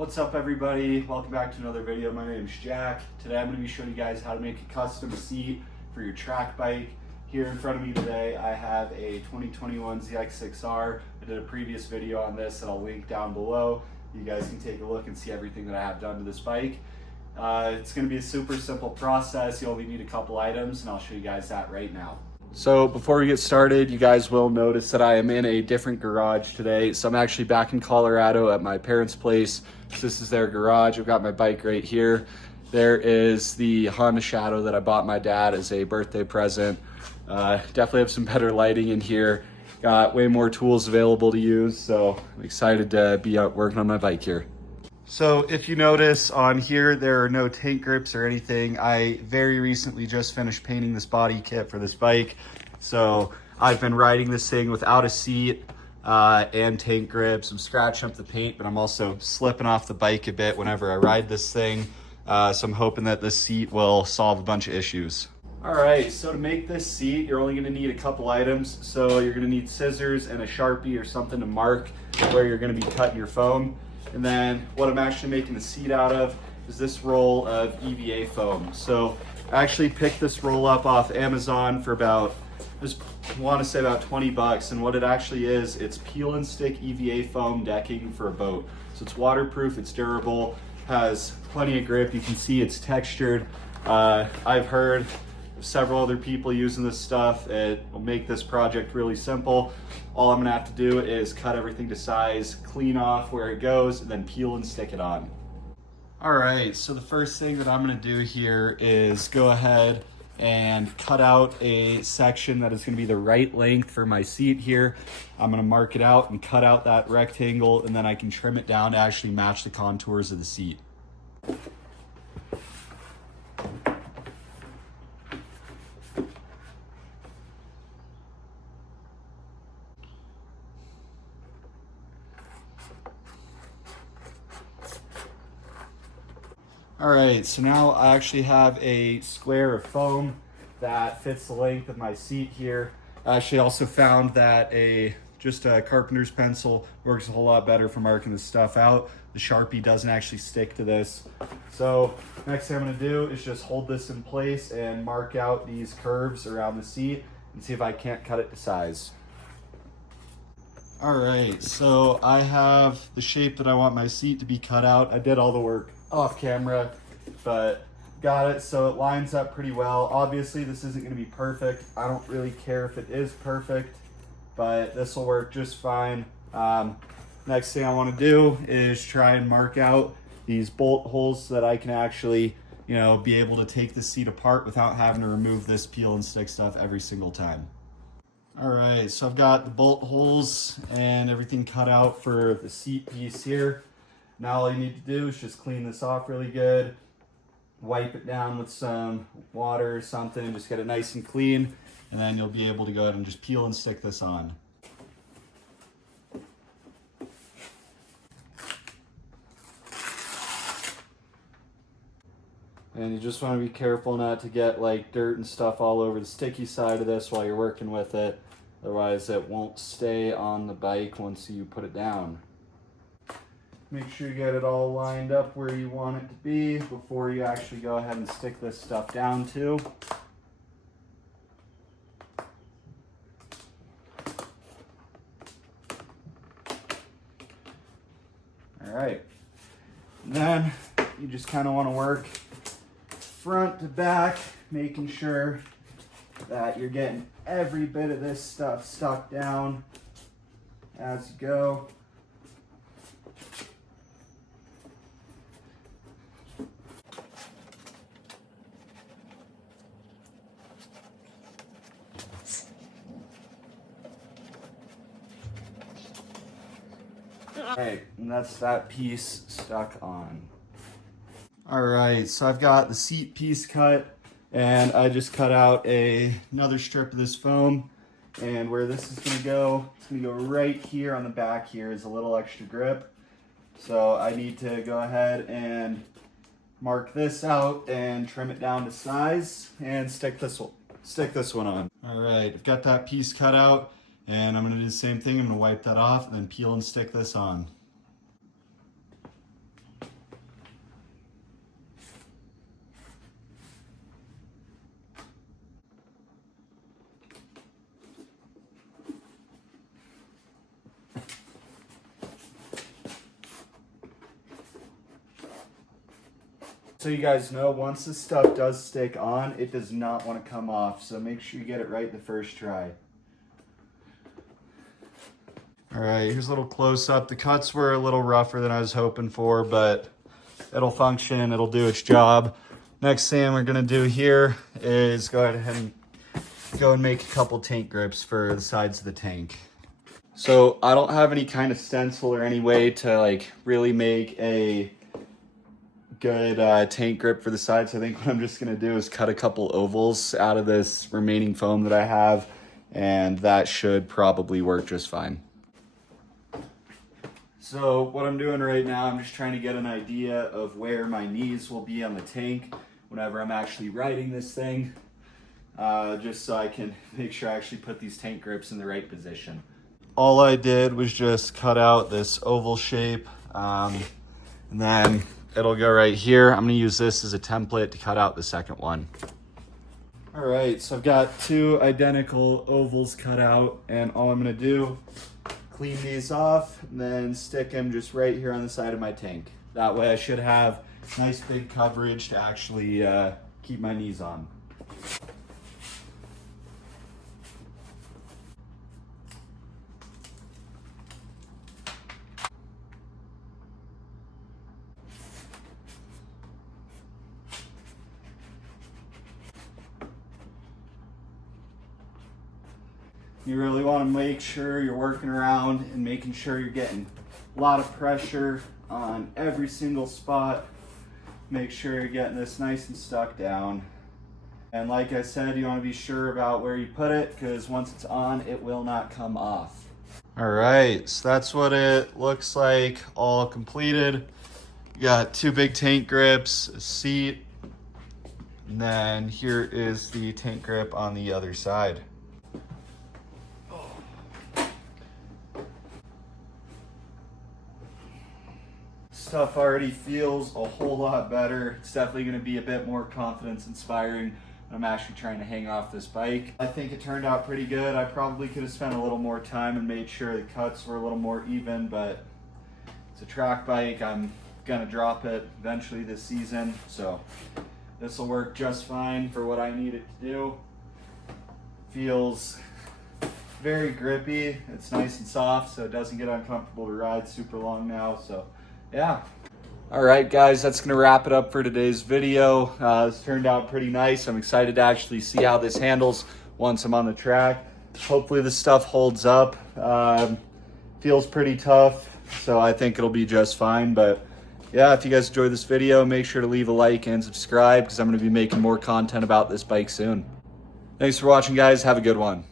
What's up everybody? Welcome back to another video. My name is Jack. Today I'm going to be showing you guys how to make a custom seat for your track bike. Here in front of me today I have a 2021 Zx6r. I did a previous video on this that I'll link down below. You guys can take a look and see everything that I have done to this bike. It's going to be a super simple process. You only need a couple items and I'll show you guys that right now. So before we get started, you guys will notice that I am in a different garage today. So I'm actually back in Colorado at my parents' place. This is their garage. I've got my bike right here. There is the Honda Shadow that I bought my dad as a birthday present. Definitely have some better lighting in here. Got way more tools available to use, so I'm excited to be out working on my bike here. So if you notice on here, there are no tank grips or anything. I very recently just finished painting this body kit for this bike. So I've been riding this thing without a seat and tank grips. I'm scratching up the paint, but I'm also slipping off the bike a bit whenever I ride this thing. So I'm hoping that this seat will solve a bunch of issues. All right, so to make this seat, you're only gonna need a couple items. So you're gonna need scissors and a Sharpie or something to mark where you're gonna be cutting your foam. And then what I'm actually making the seat out of is this roll of EVA foam. So I actually picked this roll up off Amazon for about, I just want to say about 20 bucks. And what it actually is, it's peel and stick EVA foam decking for a boat. So it's waterproof, it's durable, has plenty of grip. You can see it's textured. I've heard several other people using this stuff. It will make this project really simple. All I'm gonna have to do is cut everything to size, clean off where it goes, and then peel and stick it on. All right, so the first thing that I'm gonna do here is go ahead and cut out a section that is gonna be the right length for my seat here. I'm gonna mark it out and cut out that rectangle, and then I can trim it down to actually match the contours of the seat. All right, so now I actually have a square of foam that fits the length of my seat here. I actually also found that just a carpenter's pencil works a whole lot better for marking this stuff out. The Sharpie doesn't actually stick to this. So next thing I'm gonna do is just hold this in place and mark out these curves around the seat and see if I can't cut it to size. All right, so I have the shape that I want my seat to be cut out. I did all the work off camera, but got it so it lines up pretty well. Obviously this isn't going to be perfect. I don't really care if it is perfect, but this will work just fine. Next thing I want to do is try and mark out these bolt holes so that I can actually, be able to take the seat apart without having to remove this peel and stick stuff every single time. All right, so I've got the bolt holes and everything cut out for the seat piece here. Now all you need to do is just clean this off really good, wipe it down with some water or something, and just get it nice and clean, and then you'll be able to go ahead and just peel and stick this on. And you just want to be careful not to get like dirt and stuff all over the sticky side of this while you're working with it. Otherwise it won't stay on the bike once you put it down. Make sure you get it all lined up where you want it to be before you actually go ahead and stick this stuff down too. All right, and then you just kind of want to work front to back, making sure that you're getting every bit of this stuff stuck down as you go. Alright, and that's that piece stuck on. Alright, so I've got the seat piece cut, and I just cut out another strip of this foam, and where this is going to go, it's going to go right here on the back here is a little extra grip. So I need to go ahead and mark this out and trim it down to size and stick this one on. Alright, I've got that piece cut out. And I'm going to do the same thing. I'm going to wipe that off and then peel and stick this on. So you guys know, once this stuff does stick on, it does not want to come off. So make sure you get it right the first try. All right, here's a little close up. The cuts were a little rougher than I was hoping for, but it'll function, it'll do its job. Next thing we're gonna do here is go ahead and make a couple tank grips for the sides of the tank. So I don't have any kind of stencil or any way to like really make a good tank grip for the sides. I think what I'm just gonna do is cut a couple ovals out of this remaining foam that I have, and that should probably work just fine. So what I'm doing right now, I'm just trying to get an idea of where my knees will be on the tank whenever I'm actually riding this thing, just so I can make sure I actually put these tank grips in the right position. All I did was just cut out this oval shape, and then it'll go right here. I'm gonna use this as a template to cut out the second one. All right, so I've got two identical ovals cut out, and all I'm gonna do, clean these off and then stick them just right here on the side of my tank. That way I should have nice big coverage to actually keep my knees on. You really want to make sure you're working around and making sure you're getting a lot of pressure on every single spot. Make sure you're getting this nice and stuck down. And like I said, you want to be sure about where you put it, because once it's on, it will not come off. All right, so that's what it looks like all completed. You got two big tank grips, a seat, and then here is the tank grip on the other side. Stuff already feels a whole lot better. It's definitely going to be a bit more confidence inspiring when I'm actually trying to hang off this bike. I think it turned out pretty good. I probably could have spent a little more time and made sure the cuts were a little more even, but it's a track bike. I'm going to drop it eventually this season, so this will work just fine for what I need it to do. Feels very grippy. It's nice and soft, so it doesn't get uncomfortable to ride super long now, so yeah. All right, guys, that's gonna wrap it up for today's video. This turned out pretty nice. I'm excited to actually see how this handles once I'm on the track. Hopefully this stuff holds up. Feels pretty tough, so I think it'll be just fine. But yeah, if you guys enjoyed this video, make sure to leave a like and subscribe, because I'm gonna be making more content about this bike soon. Thanks for watching, guys. Have a good one.